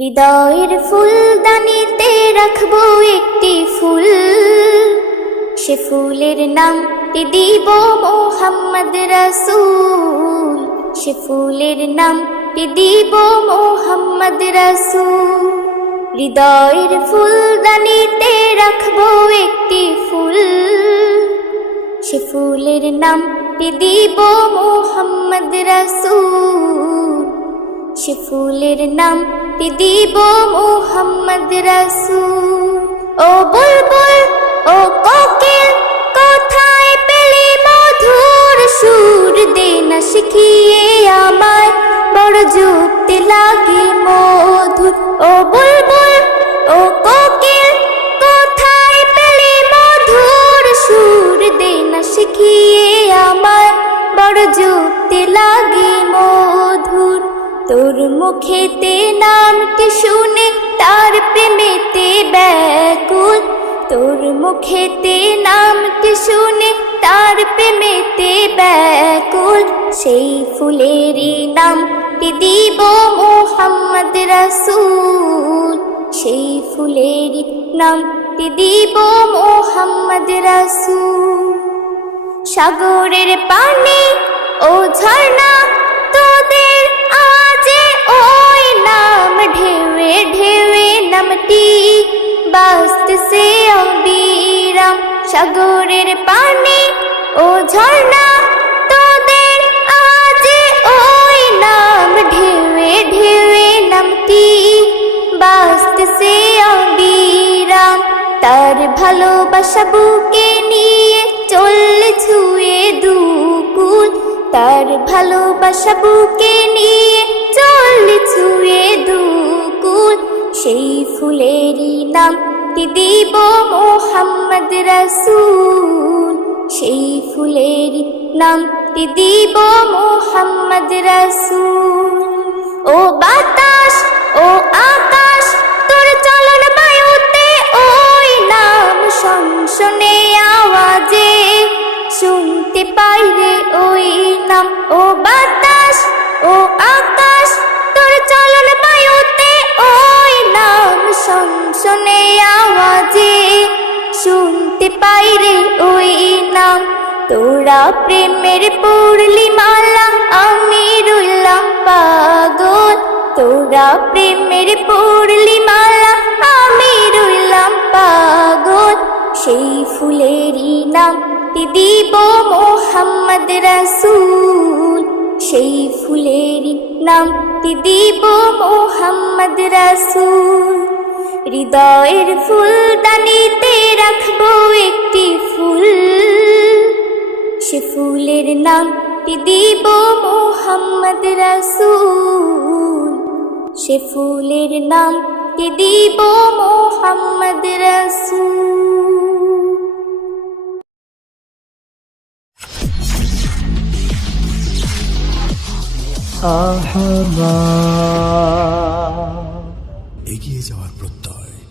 হৃদয়ের ফুলদানিতে রাখবো একটি ফুল, সে ফুলের নামটি দিব মোহাম্মদ রাসূল। সে ফুলের নামটি দিব মোহাম্মদ রাসূল। হৃদয়ের ফুলদানিতে রাখবো একটি ফুল, সে ফুলের নামটি দিব মোহাম্মদ রাসূল। সে ফুলের নামটি দিব মোহাম্মদ রাসূল। ও বুলবুল ও কোকিল কোথায় পেলি মধুর সুর, দে না শিখিয়ে আমায় বড় যুক্তি লাগে মধুর। ও বুলবুল ও কোকিল কোথায় পেলি মধুর সুর, দে না শিখিয়ে আমায় বড় যুক্তি লাগে মধুর। তোর মুখেতে নামটি শুনে তার প্রেমেতে ব্যাকুল, তোর মুখেতে নামটি শুনে তার প্রেমেতে ব্যাকুল। সেই ফুলেরই নামটি দিব মোহাম্মদ রাসূল। সেই ফুলেরই নামটি দিব মোহাম্মদ রাসূল। সাগরের পানি ও ঝর্ণা তোদের আওয়াজে ওই নাম ঢেউয়ে ঢেউয়ে নামটি বাজতেছে অবিরাম। সাগরের পানি ও ঝর্ণা তোদের আওয়াজে ওই নাম ঢেউয়ে ঢেউয়ে নামটি বাজতেছে অবিরাম। তার ভালোবাসা বুকে নিয়ে চললে ছুঁয়ে দুকুল, তার ভালোবাসা বুকে নিয়ে চললে ছুঁয়ে দুকুল। সেই ফুলেরই নামটি দিব মোহাম্মদ রাসূল। সেই ফুলেরই নামটি দিব মোহাম্মদ রাসূল। ও বাতাস ও আকাশ তোর চলন বায়ুতে ওই নাম শনশনে আওয়াজে শুনতে পাই রে ওই নাম। ও বাতাস ও আকাশ তোর চলন বায়ুতে ওই নাম শনশনে আওয়াজে শুনতে পাই রে ওই নাম। তোরা প্রেমের পড়লি মালা আমি রইলাম পাগল, তোরা প্রেমের পড়লি মালা আমি রইলাম পাগল। সেই ফুলেরই নামটি দিব মোহাম্মদ রাসূল। সেই ফুলেরই নামটি দিব মোহাম্মদ রাসূল। হৃদয়ের ফুলদানিতে রাখবো একটি ফুল, সে ফুলের নামটি দিব মোহাম্মদ রাসূল। সে ফুলের নামটি দিব মোহাম্মদ রাসূল। আহমা এগিয়ে যাওয়ার